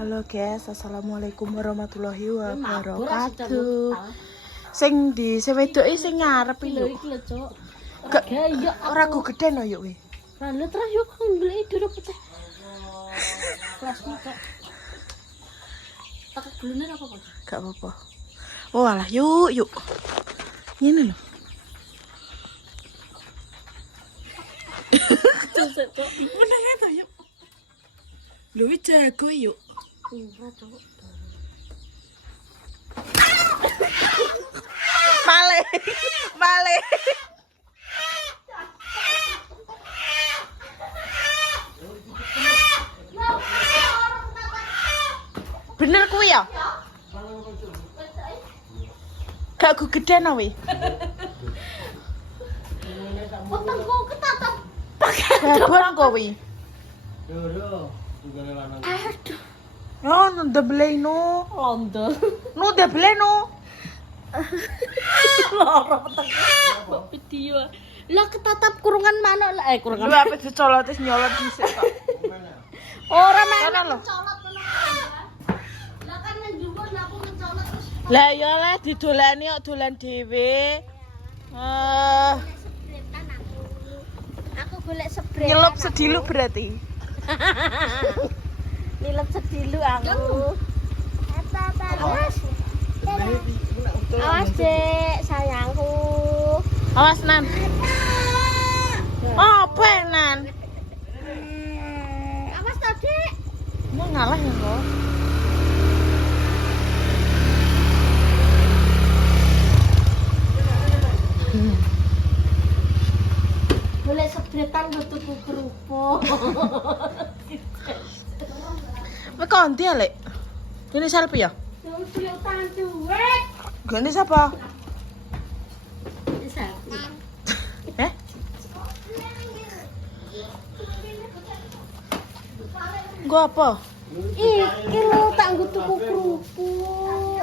Halo guys, assalamualaikum warahmatullahi wabarakatuh. Sing di sewedoke sing ngarep iki lho. Gak ora go gede no yuk we. Lah lho terus yo kok ndelok dhewe pecah. Kelasmu kok. Pakai gulune apa kok? Gak apa-apa. Oh alah yuk. Ngene lho. Menang ae to yuk. Lho jago yuk. Male. Bener kuwi ya? Gak ku gede no wi. Wetengku ketatap. Babon kok wi. Aduh, No, ndebele no. londo. No ndebele no. Loro wetengku. Video. Lah ketatap kurungan manuk lah kurungan. Lu apa dicolot wis nyolot dhisik kok. Ora Kono lho. mencolot ngono ya. Lah kan nang dhuwur aku mencolot terus Lah ya lah didolani kok dolan dhewe. spretan aku. Aku golek spray. Nyelup sedilu berarti. Nilep sedilu aku. Awas. Awas, Dek, sayangku. Awas Nan. Oh, penan. Awas to, Dek. Mau ngalah ya kok. Boleh sebretan go tuku kerupuk. Wes konti ya, Lek. Ini selfie ya? Yo tangan duit. Gini siapa? Bisa. Eh? Gua apa? Iki lho tak nggo tuku kerupuk.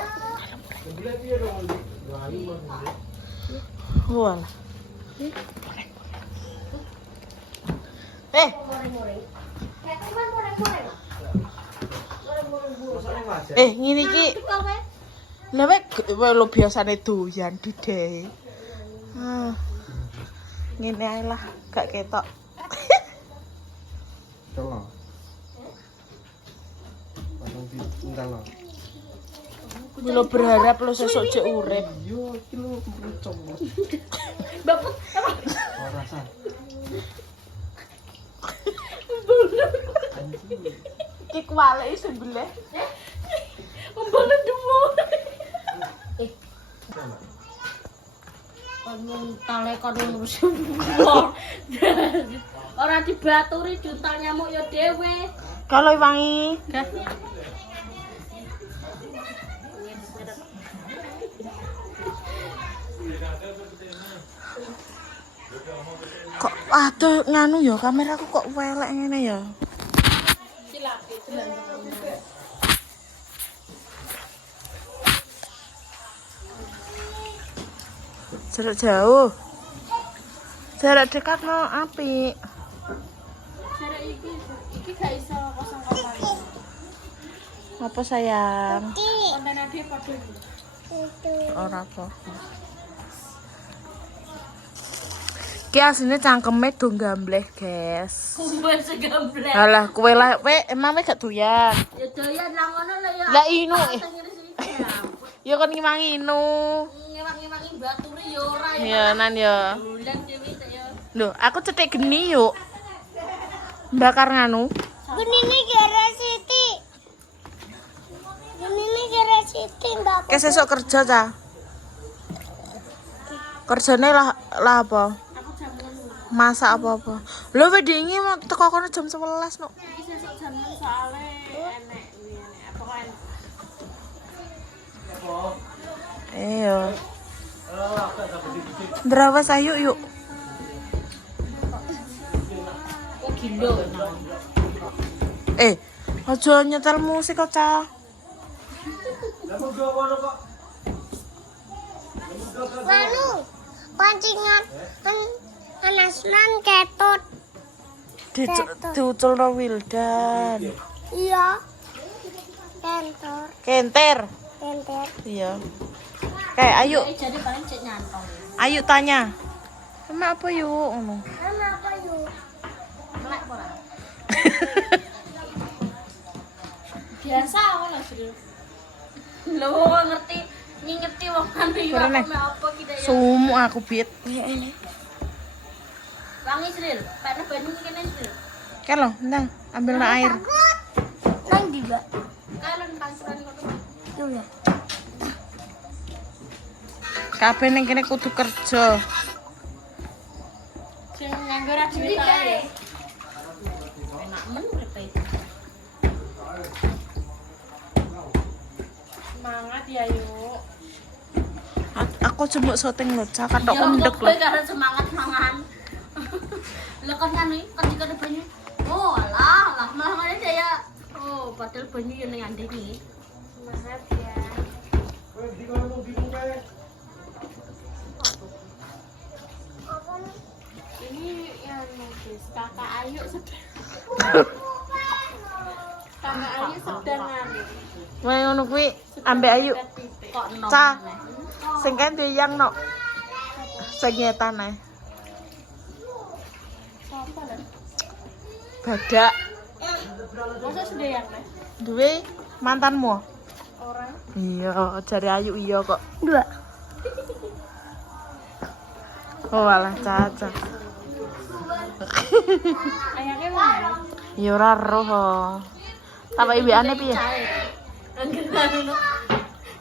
Walah. Ngene iki. Lah wek lo biasane doyan didhe. Ngene ae lah, gak ketok. Tolong. Pasang di undang lo. Lo berharap lo sesuk cek urip. Yo, iki lho kerucung. Bapak Ora rasa. Iki kuwaleke sebelah. membalet demo. Kontale kon ngurus semua. Ora dibaturi juntal nyamuk ya dhewe. Kalau wangi. Kok aduh nganu ya kameraku kok welek ngene ya. Jarak jauh. Jarak dekat mau apik. Jarak iki gak iso kosong-kosong. Apa sayang? Konten ade padha. Ora apa. Ki asline cangkeme do gambleh, guys. Kumpul segamblek. Alah, kowe lah, emang gak doyan. Ya doyan lah ngono lho ya. Lah inu. Ya Ya kan ngimang inu. ngewang-ngewangi baturi ya ora ya. Ya nan ya. Bulan dhewe tak ya. Loh, aku cetek geni yuk. Bakar nganu. Bunini gara Siti. Bunini gara Siti, Mbak. Ke sesuk kerja ta. Kerjane lah apa? Aku jam 6. Masak apa-apa. Lho wedingi mau teko kono jam 11 no. Iki sesuk jam 6 soalnya enek apa kan. Iya. Drawas ayo yuk. Kok gindo. Aja nyetel musik kok, Ca. Lalu pancingan anasnan ketut. Diuculno Wildan. Iya. Kentor. Kenter. Kenter. Iya. Kayak ayo, Jadi paling cek nyantol. ayo tanya. Sama apa yuk? Ngono. Mama apa yuk? Melek ora? Biasa aku lah serius. Lho ngerti ngingeti wong anu yo Keren, apa kita ya. Sumu aku bit. Wangi Sril, karena banyu kene Sril. Kan lo, ndang, ambil na air. Nang juga. Kalian pancuran ngono. Yuk ya. Kabeh ning kene kudu kerja. Sing nganggo ra dhewe ta. Enak men uripe. Semangat ya yuk. Aku cuma syuting lho, cakak tok Ya, mendek kok lho. kowe karo semangat mangan. Lah kan ngene, kan dikene banyu. Oh, alah malah ngene ya. Oh, padahal banyu yo ning andene. Semangat ya. Ini yang nulis kakak Ayu sedang. Kakak Ayu sedang anu. Wae ngono kuwi ambek ayu. Kok nom. Ca. Sing kan yang no. Sing nyetan ae. Sopo lho? Badak. Masa sudah yang nih? Duwe mantanmu. Orang. Iya, jari ayu iya kok. Dua. Oh alah caca. Ayangnya mana? Ya ora roh. Apa ibane piye? Enggak dulu.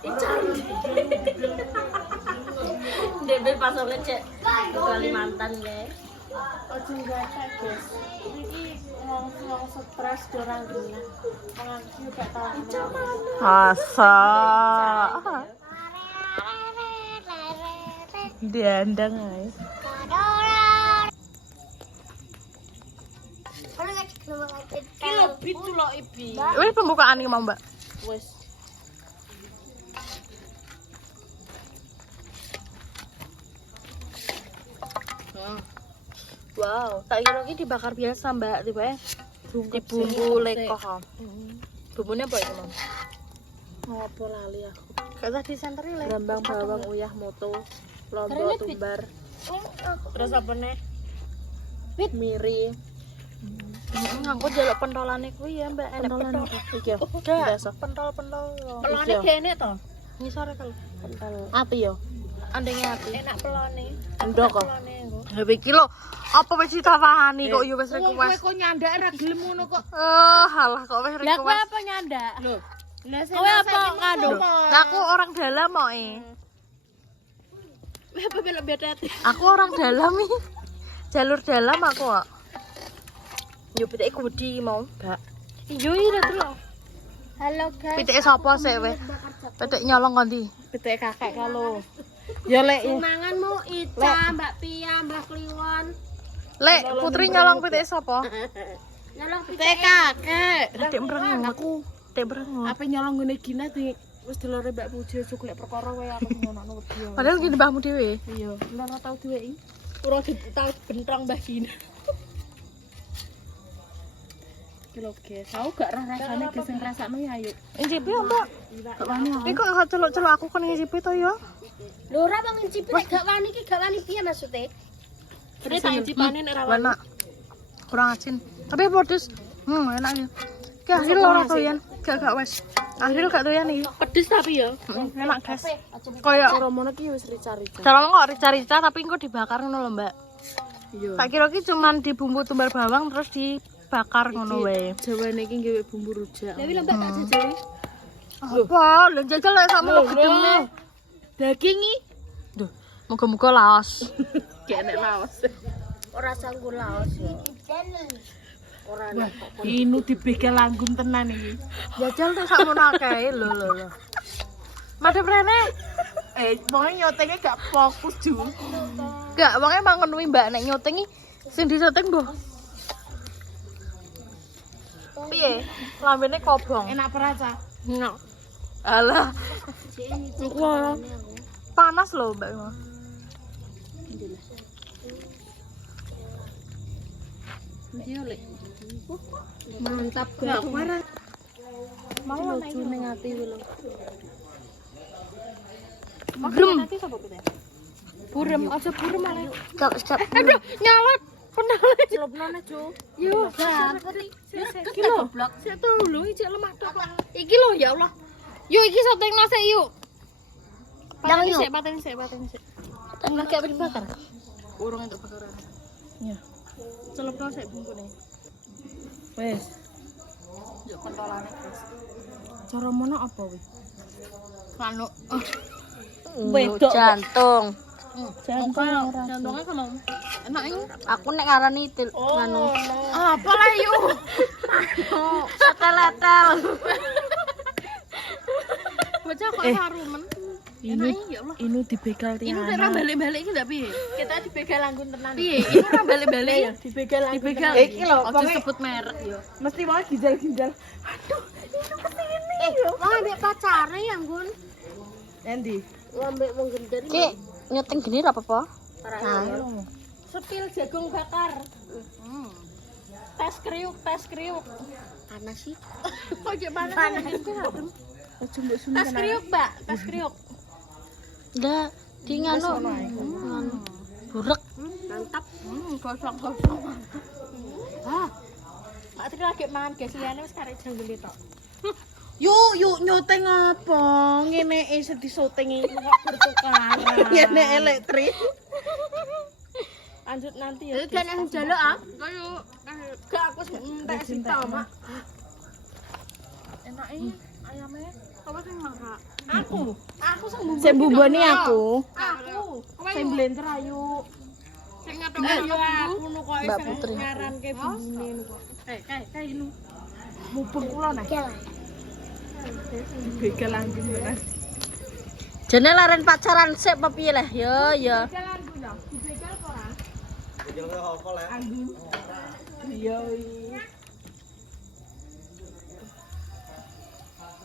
Icari. Debe pasang ngecek ke Kalimantan guys. Ojo gak guys. Iki wong stres dorang gila. Mengaku gak tahu. Asa. Diandang ae. Iki lebih tuh lo ibi. Wis pembukaan iki mau, Mbak. Wes. Wow, tak kira iki dibakar biasa, Mbak, tiba dibumbu lekoh. Bumbunya apa itu, Mam? Ngopo lali aku. Kayak tadi senteri lek. Brambang bawang uyah moto, lombok tumbar. Terus apa nih? Wit miri. Aku jaluk pentolane kuwi ya, Mbak. Enak pentol. Iki ya. Biasa pentol-pentol. Pelone kene to. Ngisore kalau pentol. Ati yo. Andenge ati. Enak pelone. Ndok kok. Lha iki lho, apa wis ditawani kok yo wis request. Kowe kok nyandak ra gelem ngono kok. Halah kok wis Lah kowe request. apa nyandak? Lho. Kowe apa ngandung? Lah aku orang dalam kok Kowe apa belok beda ati? Aku orang dalam nih. Jalur dalam aku kok. Yo piteke kudi mau, Mbak. Yo iya lho. Halo guys. Piteke sapa sik we? Pitik nyolong kondi. Pitik kakek kalau. Ya lek. Manganmu Ica, Mbak Pia, Mbak Kliwon. Lek putri nyolong pitike sapa? Nyolong pitik kakek. Dek mereng aku. Dek mereng. Apa nyolong ngene gina di wis dilore Mbak Puji cukup lek perkara wae aku ngono wedi. Padahal gini mbahmu dhewe. Iya, ora tau duwe iki. Ora ditau bentrong Mbah Gina. Lho guys, aku gak roh rasane guys sing rasakno ya ayo. Incipi Mbak. Gak wani. Iki kok gak celuk-celuk aku kon ngicipi to ya? Lho ora bang incipi nek gak wani iki gak wani piye maksude? Berarti tak incipane nek ra wani. Enak. Kurang asin. Tapi pedes. Enak ya. Ki akhir ora doyan. Gak wes. Akhir gak doyan iki. Pedes tapi ya. Enak guys. Kayak Romono ki wis rica-rica. dalam kok rica-rica tapi engko dibakar ngono lho, Mbak. Iya. Tak kira ki cuman dibumbu tumbal bawang terus dibakar ngono wae. Jawane iki nggawe bumbu rujak. Dewi lembek tak jajali. Apa? Lho jajal lek sakmono gedene. Daging iki Duh, muga-muga laos. gak enak laos. Ora sanggup laos ya. Ora enak kok. Inu dibegel langgum tenan iki. Jajal tak sakmono akeh lho. Madhep rene. Wonge nyotenge gak fokus ju. Gak, wonge mangun kuwi Mbak nek nyotingi sing disoting mbah. Piye? Lambene kobong. Enak peraca. Enak. Alah, wah. Panas loh, Mbak. Mantap guys. Mau lucu ning ati kuwi lho. Burem. Nanti sapa kita? Burem, aja burem malah. Stop. Aduh, nyalot. Pendale. Celupnone, Ju. Yo, iki lho. Sik tolong iki lemah tok. Iki lho ya Allah. Yo iki soteng nasi yuk. Jangan, Pateni yuk. sik, pateni sik. Tengah kayak dibakar. Urung entuk bakaran. Ya. Celupno sik bungkune. Wes. Yo kontolane, Guys. Cara mono apa wih? Manuk. Wedok. Jantung. Jantungnya kono. Enak iki. Aku nek ngarani nganu. Apa lah yuk? Setel-etel. Bocah kok harumen. Enak iki ya Allah. Ini dibegal Ini ora balik-balik iki ndak piye? Kita dibegal anggun tenan. Piye? Ini ora balik-balik ya? Dibegal anggun. Dibegal. Iki lho, Ojo pokoknya- sebut merek yo. mesti mau ginjal-ginjal. Wong ambek pacare ya, Anggun. Endi? Ambek wong gender. Ki, nyeteng gini ra apa-apa. Sepil jagung bakar. Tes kriuk. Panas sih. Kok jek panas iki adem. Tes kriuk, Mbak. Tes kriuk. Udah, di nganu. Nganu. Burek. Mantap. Gosong-gosong. Mak Tri lagi mangan guys, liyane wis karek jenggel tok. Yuk nyoteng apa? Ngene sedih syuting iki kok bertukaran. Ngene elektrik. Lanjut nanti ya. Kan yang jaluk ah. Kayu. Gak aku entek sita, Mak. Enak iki ayamnya. Apa sing marak? Aku sing bumbu. Sing bumbone aku. Aku. Sing blender ayu. Sing ngetokno aku nu kok Mbak Putri. ngaranke bumbune nu kok. Kayak ini. Mubeng kula nah. Begal angin tenan. Jane laren pacaran sik apa piye lah? Yo, yo. Jalan ku yo. Dibegal apa ora? Begal apa lah? Iya.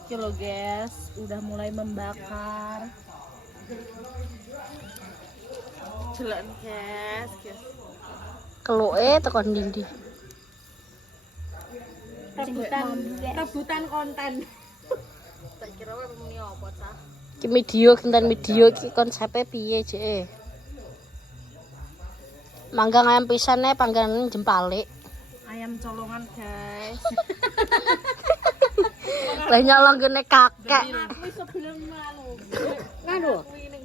Oke lo guys, udah mulai membakar. Jalan guys. Keluke tekan ndi-ndi. Rebutan konten. Tak kira wae muni apa ta? Ki video kinten video ki konsepe piye jeke? Manggang ayam pisane pangganan jempalik. Ayam colongan guys. Lah nyolong kene kakek. Wis sebelum malu. Nganu.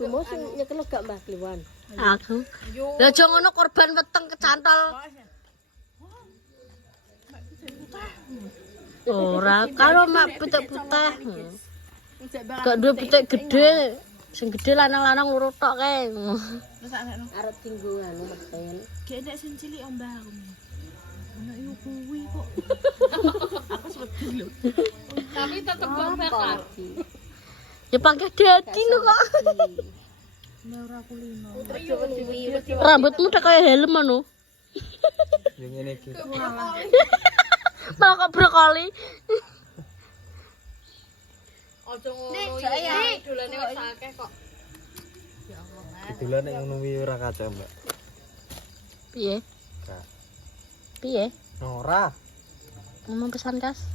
Mau sing nyekel gak Mbah Kliwan? Aku. Lah aja ngono korban weteng kecantol. Ora, karo mak putek-putek. Gak duwe putek gede. Sing gede lanang-lanang loro tok kae. Terus anakno. Arep tinggu anu meten. Gek nek sing cilik ombah aku. Anak iku kuwi kok. Aku sedih lho. Tapi tetep bakar. Ya pangke dadi lho kok. Nek ora kulino. Rambutmu udah kayak helm anu. Yang ngene iki. Malah kok brokoli. Ojo ngono ya. Dolane wis akeh kok. Dolan nek ngono kuwi ora kacau, Mbak. Piye? Kak. Piye? Ora. Ngomong pesan kas.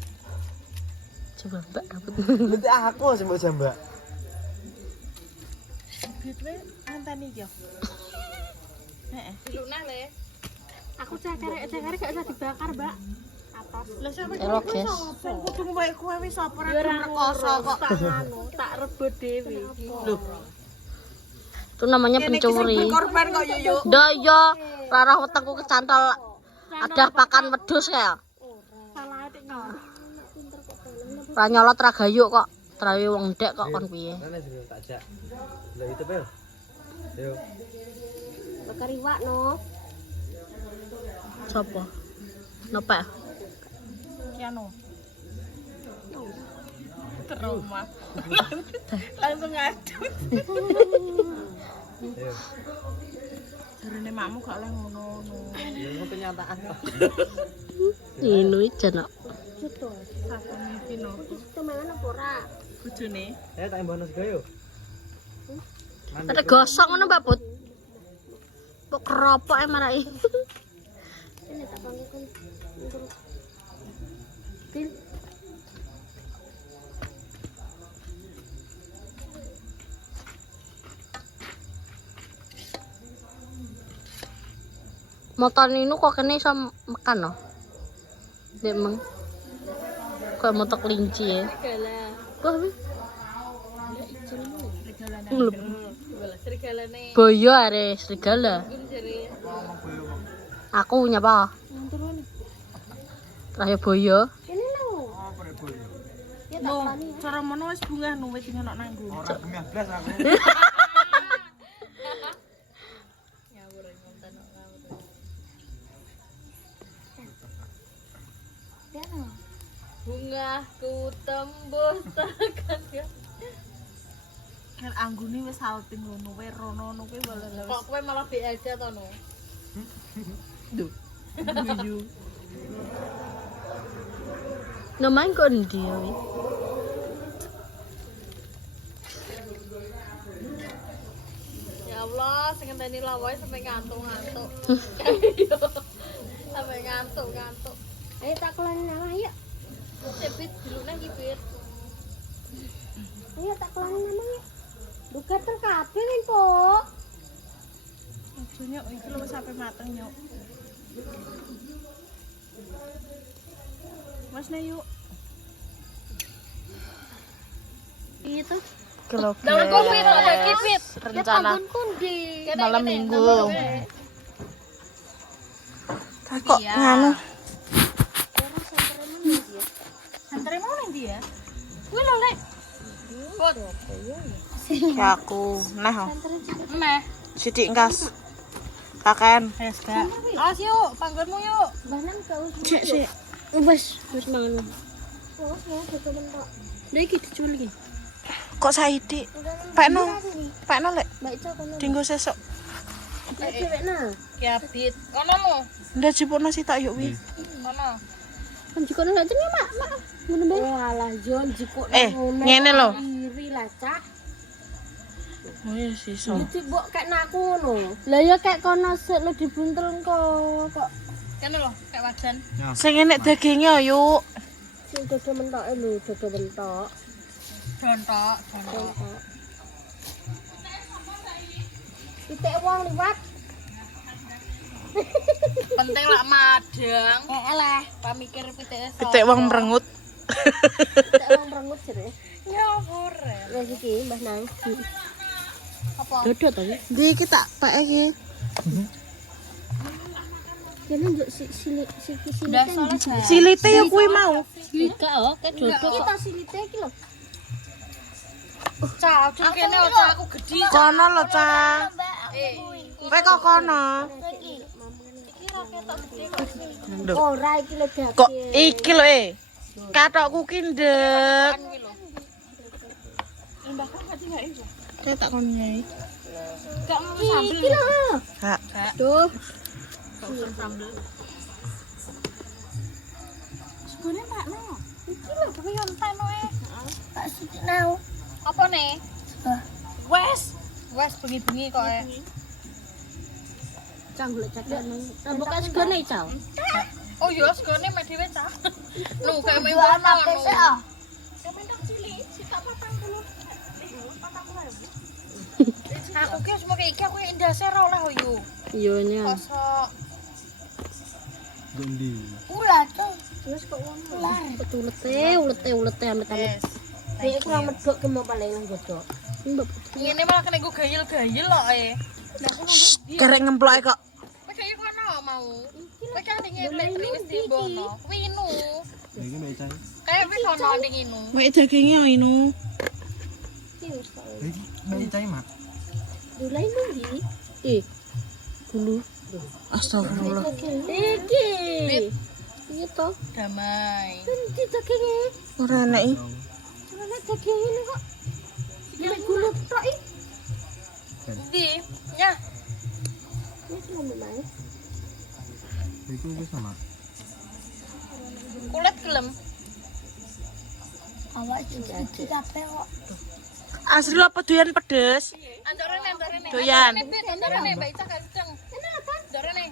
Coba Mbak rambut. Berarti aku sing mbok jambak. Bitwe anteni iki yo. Heeh. Dilunah le. Aku cekare gak usah dibakar, Mbak. Atas. Lah sampe Ero guys. sing kudu kowe kowe wis apa ora Ora rekoso kok. tak anu, tak rebut dhewe. Lho, Itu namanya pencuri. korban kok yuk. Dah yo, rarah wetengku kecantol. Ada pakan wedhus ya. Salah atik nyol. Ra nyolot ra gayuk kok. Trawi wong ndek kok kon piye. Mana sih tak jak. Lah itu pel. Yo. Bakar iwak no. Sopo? Nopek. Kiano. Trauma. Langsung ngadut. Ayo. Jarene makmu gak oleh ngono. Ini kenyataan Pak. Ini jan kok. Betul. Sakune Vino. Temenan apa ora? Bojone. Tak embahno sego yo. Ada gosong ngono Mbak Put. Kok keropok marai. Ini tak panggil kan. Pil. Motor ini kok kene iso makan no? Dek meng. Kok motor kelinci ya. Wah, Serigalane. boyo are serigala. Aku nyapa? Terakhir boyo. Ini lho. Ya tak Loh, wani. cara mono wis bungah nu wis ngono nanggung. Ora bengah blas aku. Ya no. Bunga ku tembus tekan ya. Kan anggune wis salting ngono wae rono ngono kuwi wis. Kok kowe malah BLJ to no? Duh. Guyu. Namain kok ndi ya? Ya Allah, sing ngenteni lawae sampai ngantuk-ngantuk. Sampai ngantuk-ngantuk. Ayo tak kelani nama yuk. Cepit dilune iki, Pit. Ayo tak kelani nama yuk. Buka terkabeh kan, Pok. Aja nyok iki lho wis sampe mateng nyok. Mas na yuk. Itu. Kalau Dalam kopi tak ada kipit. rencana Kundi. malam minggu. Kok nganu? Santre mau ning ndi ya? Kuwi lho, Lek. Pot. Ya aku nah. Meh. Sithik ngas. Kaken. Wes gak. Awas yuk, panggonmu yuk. Banan gak usah. Sik sik. Wes mangan. Oh, ya betul bentuk. Lha iki dijual iki. Kok saiki? Pakno. Pakno lek Mbak Ica kono. dinggo sesuk. Lek dhewekna. Ya bit. Ono mu. Ndak jipukno sih tak yuk wi. Ono. Kan jikono lek teni mak, mak. Ngono bae. Walah, Jon jikok Ngene lho. Iri lah, Cak. Oh iya sih so. Iki mbok kek naku ngono. Lah ya kek kono sik lu dibuntel kok. Kene lho, kayak wajan. Sing enek daginge yuk. Sing dodo mentoke lho, dodo mentok. Dontok. Mentok. Pitik wong liwat. Penting lak madang. Eleh. Pamikir pitike. Pitik wong merengut. Pitik wong merengut jere. Ya ampun. Wes iki Mbah Nang. Apa? Dodo to iki. Di kita pak iki. Kene njuk sili. Udah selesai. Silite ya kuwi mau. Ika oh, kayak dodo. Kita silite iki lho. Cah, kene ojo aku gedhi. Kono lho, Ca. Kowe kok kono. Lho, Ora iki lho daging. kok iki lho Katokku ki ndek. Saya tak kon nyai. Iki lho. Kak, Duh. Segone makno. Iki lho kuwi onteno e. Tak sithik nang. Apa nih? Wes bengi-bengi kok e. Cang golek cacane. Rambut kan segone Cal. Oh iya, segone mek dhewe cah. Nu kayak main kono nu. Aku ki semua kayak iki aku indah sero lah yo. Iya nya. Kosok. Gendi. Ulah tuh. Terus kok wong ular. Ulete amit-amit. Nek kurang medhok ke mau paling nang godhok. Ngene malah kena gue gayil-gayil loh kerek ngemploke kok. Kowe kayak kono mau. Kowe kan ning letri wis timbono. Kuwi inu. Iki mek cah. Kayak wis ono ning inu. Kowe daginge yo inu. Iki mek cah mak. Mulai ndi? Dulu. Astagfirullah. Iki. Iya toh. Damai. Endi daginge? Ora enek iki. Ora daging ini kok. Nek gulung tok iki. Di, ya. Wis lho Mas. Iku wis sama. Kulit gelem. Awak iki kabeh kok. Asli lho apa doyan pedes? Andorene. Doyan. Andorene Mbak Ica gak sedeng. Andorene.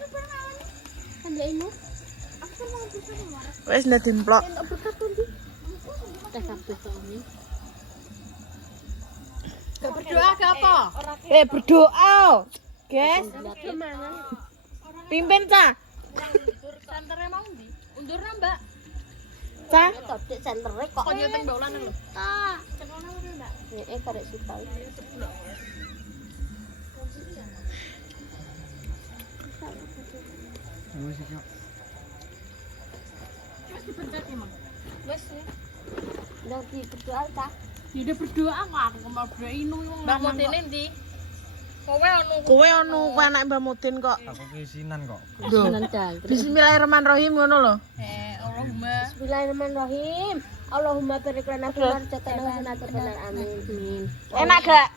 Kan ya ini. Aku mau bisa nih. Wis ndak dimplok. Entuk berkat pundi? Teh kabeh kok ini. Gak berdoa gak apa? Berdoa. Guys. Kemangan. Pimpin, Cah. Santernya mau ndi? Undurna, Mbak. Cah. Topik sentere kok. Kok nyeteng Mbak Ulan lho. Tak. Cekono ngono, Mbak. Karek sita. Wis dipencet emang. Wis ya. Ndak berdoa ta. Ya udah berdoa kok aku mau berdoa inu wong Mbak Mutine ndi? Kowe ono kowe anak Mbak Mudin kok. Aku kisinan kok. Duh. Seneng jangkrik. Bismillahirrahmanirrahim ngono lho. Allahumma Bismillahirrahmanirrahim. Allahumma barik lana fi ma razaqtana benar amin. Enak gak?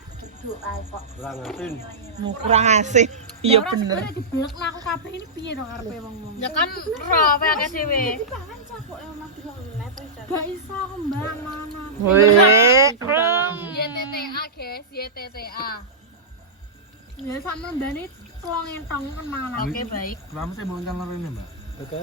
Doa kok. Kurang asin. Kurang asik. Iya bener. Sebenarnya dibelekna aku kabeh ini piye to karepe wong-wong. Ya kan ro kowe akeh dhewe. Dipangan cakok e omah dilet wis. Gak iso aku Mbak mana. Weh. YTTA guys, YTTA. Ya sama mbane tuang entong kan mangan. Oke, baik. Rambutnya bukan kamar ini, Mbak. Oke.